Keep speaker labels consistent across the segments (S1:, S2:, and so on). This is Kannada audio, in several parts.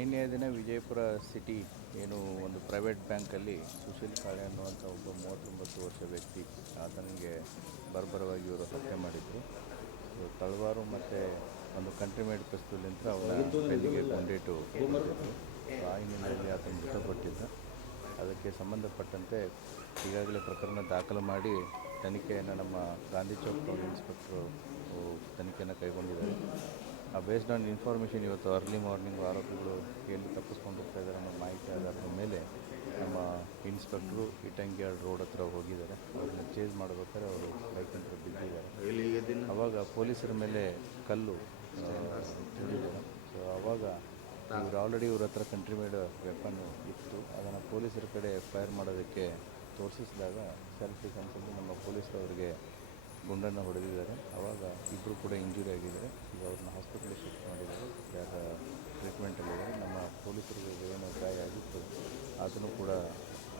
S1: ನಿನ್ನೆಯ ದಿನ ವಿಜಯಪುರ ಸಿಟಿ ಏನು ಒಂದು ಪ್ರೈವೇಟ್ ಬ್ಯಾಂಕಲ್ಲಿ ಸುಶೀಲ್ ಕಾಳೆ ಅನ್ನುವಂಥ ಒಬ್ಬ ಮೂವತ್ತೊಂಬತ್ತು ವರ್ಷ ವ್ಯಕ್ತಿ ಆತನಿಗೆ ಬರ್ಬರವಾಗಿ ಇವರು ಹತ್ಯೆ ಮಾಡಿದರು. ತಳವಾರು ಮತ್ತು ಒಂದು ಕಂಟ್ರಿಮೇಡ್ ಪಿಸ್ತೂಲಿಂದ ಅವನ ಬೆಲ್ಲಿಗೆ ಕೊಂಡೇಟು ಬಾಯಿನಲ್ಲಿ ಸೊ ಆ ಹಿನ್ನೆಲೆಯಲ್ಲಿ ಮೃತಪಟ್ಟಿದ್ದ. ಅದಕ್ಕೆ ಸಂಬಂಧಪಟ್ಟಂತೆ ಈಗಾಗಲೇ ಪ್ರಕರಣ ದಾಖಲು ಮಾಡಿ ತನಿಖೆಯನ್ನು ನಮ್ಮ ಗಾಂಧಿ ಚೌಕ್ ಇನ್ಸ್ಪೆಕ್ಟ್ರು ತನಿಖೆಯನ್ನು ಕೈಗೊಂಡಿದ್ದಾರೆ. ಬೇಸ್ಡ್ ಆನ್ ಇನ್ಫಾರ್ಮೇಷನ್ ಇವತ್ತು ಅರ್ಲಿ ಮಾರ್ನಿಂಗ್ ಆರೋಪಿಗಳು ಎಲ್ಲಿ ತಪ್ಪಿಸ್ಕೊಂಡು ಹೋಗ್ತಾ ಇದ್ದಾರೆ ಅನ್ನೋ ಮಾಹಿತಿ ಆಧಾರದ ಮೇಲೆ ನಮ್ಮ ಇನ್ಸ್ಪೆಕ್ಟ್ರು ಇಟಂಗಿಯಾಳ್ ರೋಡ್ ಹತ್ರ ಹೋಗಿದ್ದಾರೆ. ಅವ್ರನ್ನ ಚೇಂಜ್ ಮಾಡಬೇಕಾದ್ರೆ ಅವರು ಬೈಕ್ ಹತ್ರ ಬಿದ್ದಿದ್ದಾರೆ. ಅವಾಗ ಪೊಲೀಸರ ಮೇಲೆ ಕಲ್ಲು ಸೊ ಅವಾಗ ಇವ್ರು ಆಲ್ರೆಡಿ ಇವ್ರ ಹತ್ರ ಕಂಟ್ರಿ ಮೇಡ್ ವೆಪನ್ ಇತ್ತು. ಅದನ್ನು ಪೊಲೀಸರ ಕಡೆ ಫೈರ್ ಮಾಡೋದಕ್ಕೆ ತೋರಿಸಿದಾಗ ಸೆಲ್ಫ್ ಡಿಫೆನ್ಸಲ್ಲಿ ನಮ್ಮ ಪೊಲೀಸರು ಅವರಿಗೆ ಗುಂಡನ್ನು ಹೊಡೆದಿದ್ದಾರೆ. ಆವಾಗ ಇಬ್ಬರು ಕೂಡ ಇಂಜುರಿ ಆಗಿದ್ದಾರೆ. ಈಗ ಅವ್ರನ್ನ ಹಾಸ್ಪಿಟಲ್ಗೆ ಶಿಫ್ಟ್ ಮಾಡಿದ್ದಾರೆ. ಯಾರ ಟ್ರೀಟ್ಮೆಂಟಲ್ಲಿದ್ದಾರೆ ನಮ್ಮ ಪೊಲೀಸರಿಗೆ ಏನು ಗಾಯ ಆಗಿತ್ತು. ಅದನ್ನು ಕೂಡ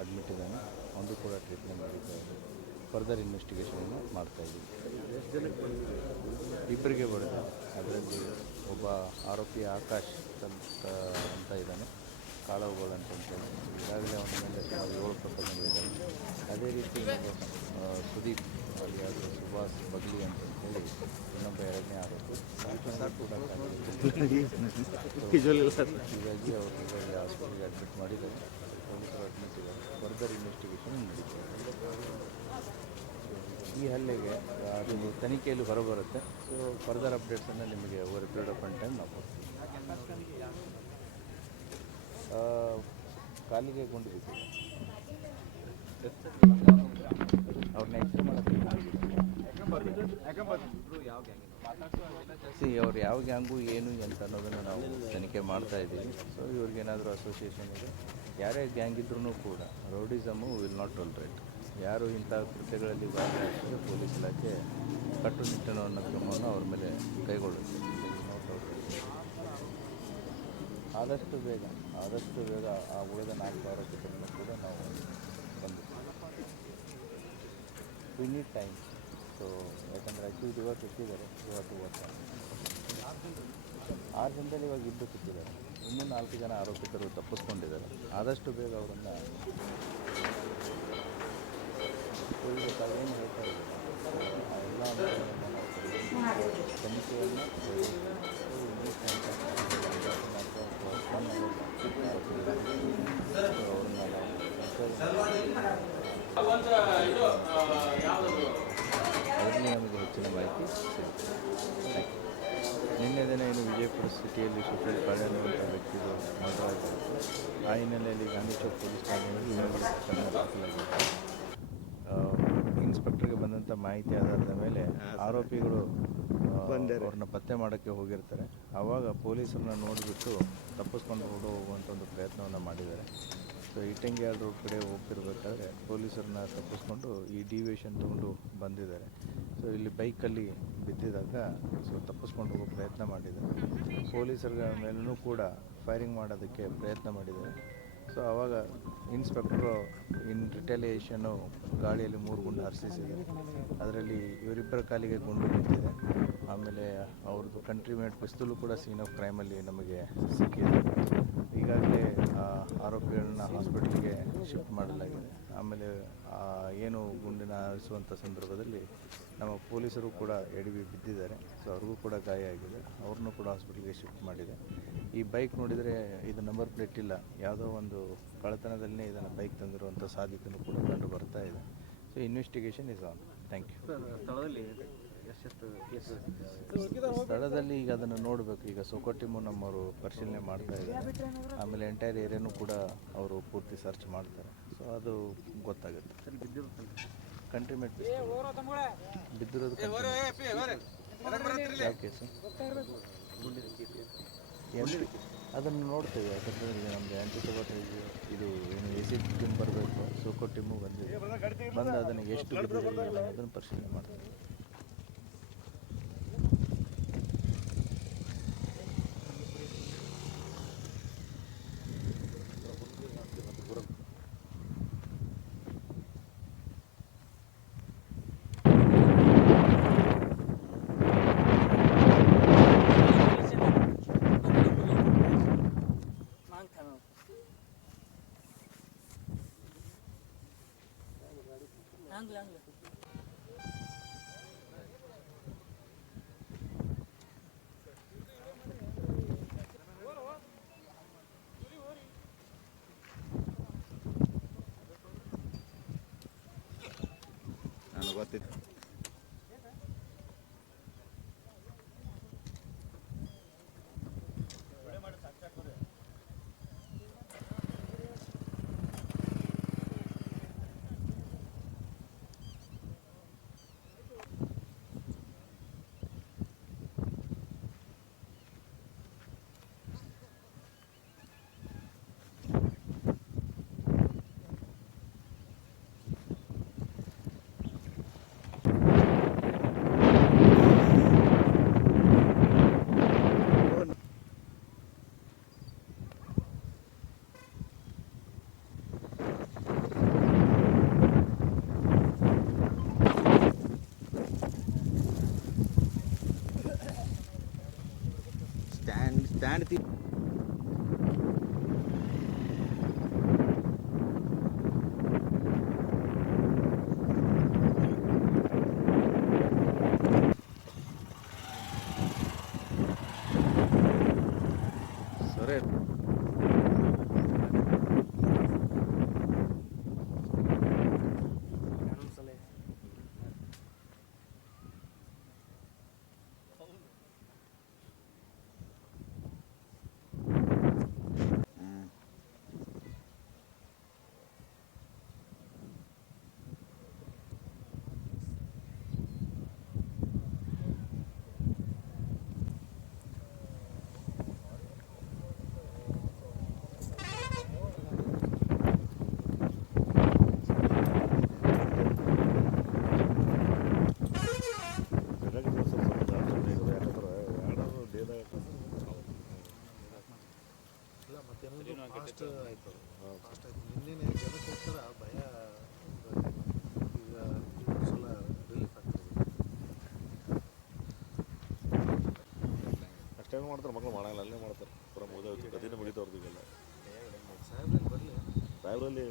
S1: ಅಡ್ಮಿಟ್ ಇದ್ದಾನೆ. ಅವನು ಕೂಡ ಟ್ರೀಟ್ಮೆಂಟ್ ಮಾಡಿದ್ದಾರೆ ಫರ್ದರ್ ಇನ್ವೆಸ್ಟಿಗೇಷನನ್ನು ಮಾಡ್ತಾ ಇದ್ದೀವಿ. ಇಬ್ಬರಿಗೆ ಬಡಿದ ಅದರಲ್ಲಿ ಒಬ್ಬ ಆರೋಪಿ ಆಕಾಶ್ ಅಂತ ಅಂತ ಇದ್ದಾನೆ. ಕಾಳವುಗಳು ಅಂತ ಹೇಳಿ. ಈಗಾಗಲೇ ಅವನ ಮೇಲೆ ಸುಮಾರು ಏಳು ಪ್ರಕರಣಗಳಿದ್ದಾವೆ. ಅದೇ ರೀತಿ ಸುದೀಪ್ ಯಾವುದು ಸುಭಾಷ್ ಬಗ್ಲಿ ಅಂತ ಹೇಳಿ ಇನ್ನೊಬ್ಬ ಎರಡನೇ ಆರೋಪಿ ಹೀಗಾಗಿ ಅವರು ಆಸ್ಪತ್ರೆಗೆ ಅಡ್ಮಿಟ್ ಮಾಡಿದ್ದಾರೆ ಪೊಲೀಸರು ಅಡ್ಮಿಟ್ ಇದ್ದಾರೆ ಫರ್ದರ್ ಇನ್ವೆಸ್ಟಿಗೇಷನ್ ನಡೀತಿದೆ ಈ ಹಲ್ಲೆಗೆ ಅದು ತನಿಖೆಯಲ್ಲಿ ಹೊರಬರುತ್ತೆ ಸೊ ಫರ್ದರ್ ಅಪ್ಡೇಟ್ಸನ್ನು ನಿಮಗೆ ಓವರ್ ಪೀರಿಯಡ್ ಆಫ್ ಟೈಮ್ ನಾವು ಕಾಲಿಗೆ ಗುಂಡು ಬಿದ್ದಿದೆ. ಅವ್ರನ್ನ ಮಾಡೋಕ್ಕೆ ಸಿ ಅವ್ರು ಯಾವ ಗ್ಯಾಂಗು ಏನು ಅಂತ ಅನ್ನೋದನ್ನು ನಾವು ತನಿಖೆ ಮಾಡ್ತಾ ಇದ್ದೀವಿ. ಸೊ ಇವ್ರಿಗೇನಾದರೂ ಅಸೋಸಿಯೇಷನ್ ಇದೆ. ಯಾರೇ ಗ್ಯಾಂಗ್ ಇದ್ರೂ ಕೂಡ ರೌಡಿಸಮು ವಿಲ್ ನಾಟ್ ಟೋಲ್ರೇಟ್ ಯಾರು ಇಂಥ ಕೃತ್ಯಗಳಲ್ಲಿ ಭಾಗವಹಿಸಿದ್ರೆ ಪೊಲೀಸ್ ಇಲಾಖೆ ಕಟ್ಟುನಿಟ್ಟಿನ ಕ್ರಮವನ್ನು ಅವ್ರ ಮೇಲೆ ಕೈಗೊಳ್ಳುತ್ತೆ. ಆದಷ್ಟು ಬೇಗ ಆದಷ್ಟು ಬೇಗ ಆ ಉಳಿದ ನಾಲ್ಕು ಆರೋಗ್ಯ ಕೂಡ ನಾವು ಬಂದು ವಿ ನೀಡ್ ಟೈಮ್ ಸೊ ಯಾಕಂದರೆ ಅಕ್ಯೂಡ್ ಇವಾಗ ಸಿಕ್ಕಿದ್ದಾರೆ ಇವತ್ತು ಓದ್ತಾ ಆರು ಜನದಲ್ಲಿ ಇವಾಗ ಇಬ್ಬರು ಸಿಕ್ಕಿದ್ದಾರೆ ಇನ್ನೂ ನಾಲ್ಕು ಜನ ಆರೋಪಿತರು ತಪ್ಪಿಸ್ಕೊಂಡಿದ್ದಾರೆ. ಆದಷ್ಟು ಬೇಗ ಅವರನ್ನು ಏನು ಹೇಳ್ತಾ ಇದ್ದಾರೆ ಎಲ್ಲ ತನಿಖೆಯನ್ನು ನಿನ್ನೆ ದಿನ ಏನು ವಿಜಯಪುರ ಸಿಟಿಯಲ್ಲಿ ಸುಶೀಲ್ ಕಾಳೆ ಅನ್ನುವಂಥ ವ್ಯಕ್ತಿಗಳು ಮರ್ಡರ್ ಆ ಹಿನ್ನೆಲೆಯಲ್ಲಿ ಗಾಂಧಿ ಚೌಕ್ ಪೊಲೀಸ್ ಠಾಣೆಯಲ್ಲಿ ಆ, ಇನ್ಸ್ಪೆಕ್ಟರ್ಗೆ ಬಂದಂಥ ಮಾಹಿತಿ ಆಧಾರದ ಮೇಲೆ ಆರೋಪಿಗಳು ಅವ್ರನ್ನ ಪತ್ತೆ ಮಾಡೋಕ್ಕೆ ಹೋಗಿರ್ತಾರೆ. ಆವಾಗ ಪೊಲೀಸರನ್ನ ನೋಡಿಬಿಟ್ಟು ತಪ್ಪಿಸ್ಕೊಂಡು ಹೊರಡು ಹೋಗುವಂಥ ಒಂದು ಪ್ರಯತ್ನವನ್ನು ಮಾಡಿದ್ದಾರೆ. ಸೊ ಇಟ್ಟಂಗಿ ರೋಡ್ ಕಡೆ ಹೋಗ್ತಿರ್ಬೇಕಾದ್ರೆ ಪೊಲೀಸರನ್ನ ತಪ್ಪಿಸ್ಕೊಂಡು ಈ ಡಿವಿಯೇಷನ್ ತೊಗೊಂಡು ಬಂದಿದ್ದಾರೆ. ಸೊ ಇಲ್ಲಿ ಬೈಕಲ್ಲಿ ಬಿದ್ದಿದಾಗ ಸೊ ತಪ್ಪಿಸ್ಕೊಂಡು ಹೋಗೋ ಪ್ರಯತ್ನ ಮಾಡಿದ್ದಾರೆ. ಪೊಲೀಸರ ಮೇಲೂ ಕೂಡ ಫೈರಿಂಗ್ ಮಾಡೋದಕ್ಕೆ ಪ್ರಯತ್ನ ಮಾಡಿದ್ದಾರೆ. ಸೊ ಆವಾಗ ಇನ್ಸ್ಪೆಕ್ಟ್ರು ಇನ್ ರಿಟೇಲಿಯೇಷನು ಗಾಳಿಯಲ್ಲಿ ಮೂರು ಗುಂಡು ಹರಿಸಿದ್ದಾರೆ ಅದರಲ್ಲಿ ಇವರಿಬ್ಬರ ಕಾಲಿಗೆ ಗುಂಡು ಬಿದ್ದಿದೆ. ಆಮೇಲೆ ಅವ್ರದ್ದು ಕಂಟ್ರಿ ಮೇಡ್ ಪಿಸ್ತೂಲು ಕೂಡ ಸೀನ್ ಆಫ್ ಕ್ರೈಮಲ್ಲಿ ನಮಗೆ ಸಿಕ್ಕಿದೆ. ಈಗಾಗಲೇ ಆರೋಪಿಗಳನ್ನ ಹಾಸ್ಪಿಟ್ಲಿಗೆ ಶಿಫ್ಟ್ ಮಾಡಲಾಗಿದೆ. ಆಮೇಲೆ ಆ ಏನು ಗುಂಡಿನ ಹಾರಿಸುವಂಥ ಸಂದರ್ಭದಲ್ಲಿ ನಮ್ಮ ಪೊಲೀಸರು ಕೂಡ ಎಡವಿ ಬಿದ್ದಿದ್ದಾರೆ. ಸೊ ಅವ್ರಿಗೂ ಕೂಡ ಗಾಯ ಆಗಿದೆ. ಅವ್ರನ್ನೂ ಕೂಡ ಹಾಸ್ಪಿಟ್ಲಿಗೆ ಶಿಫ್ಟ್ ಮಾಡಿದೆ. ಈ ಬೈಕ್ ನೋಡಿದರೆ ಇದು ನಂಬರ್ ಪ್ಲೇಟ್ ಇಲ್ಲ. ಯಾವುದೋ ಒಂದು ಕಳ್ಳತನದಲ್ಲೇ ಇದನ್ನು ಬೈಕ್ ತಂದಿರುವಂಥ ಸಾಧ್ಯತೆಯೂ ಕೂಡ ಕಂಡು ಬರ್ತಾ ಇದೆ. So investigation is on thank you
S2: ಸ್ಥಳದಲ್ಲಿ
S1: ಈಗ ಅದನ್ನು ನೋಡಬೇಕು. ಈಗ ಸೊಕೋ ಟೀಮು ನಮ್ಮವರು ಪರಿಶೀಲನೆ ಮಾಡ್ತಾ ಇದ್ದಾರೆ. ಆಮೇಲೆ ಎಂಟೈರ್ ಏರಿಯಾನೂ ಕೂಡ ಅವರು ಪೂರ್ತಿ ಸರ್ಚ್ ಮಾಡ್ತಾರೆ. ಸೊ ಅದು ಗೊತ್ತಾಗುತ್ತೆ. ಕಂಟ್ರಿ. ಮೇಟ್ ಬಿದ್ದಿರೋದು ಯಾಕೆ ಸರ್? ಅದನ್ನು ನೋಡ್ತೇವೆ. ಯಾಕಂದರೆ ಈಗ ನಮಗೆ ಇದು ಏನು ಎ ಸಿ ಟೀಮ್ ಬರಬೇಕು ಸೋಕೋ ಟಿಮ್ಮು ಬಂದಿದೆ. ಬಂದು ಅದನ್ನು ಎಷ್ಟು ಬಿದ್ದಿದೆ ಅದನ್ನು ಪರಿಶೀಲನೆ ಮಾಡ್ತೇವೆ.
S3: parte. ಸರಿ
S4: ಮಾಡ್ತಾರೆ ಮಕ್ಕಳು ಮಾಡಲ್ಲ ಅಲ್ಲೇ ಮಾಡ್ತಾರೆ. ಪೂರ ಮುಗಿತವ್ರದ್ದು ಈಗೆಲ್ಲ
S5: ಸಾಹೇಬ್ರಲ್ಲಿ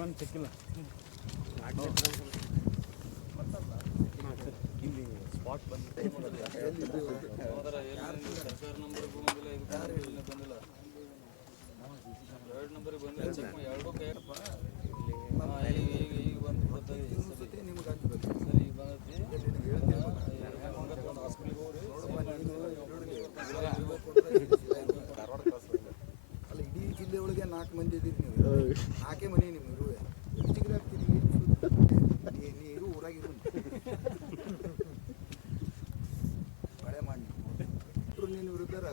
S2: ಸಾಮಾನು ಸಿಕ್ಕಿಲ್ಲ. ಸ್ಪಾಟ್
S6: ಬಂದಿದೆ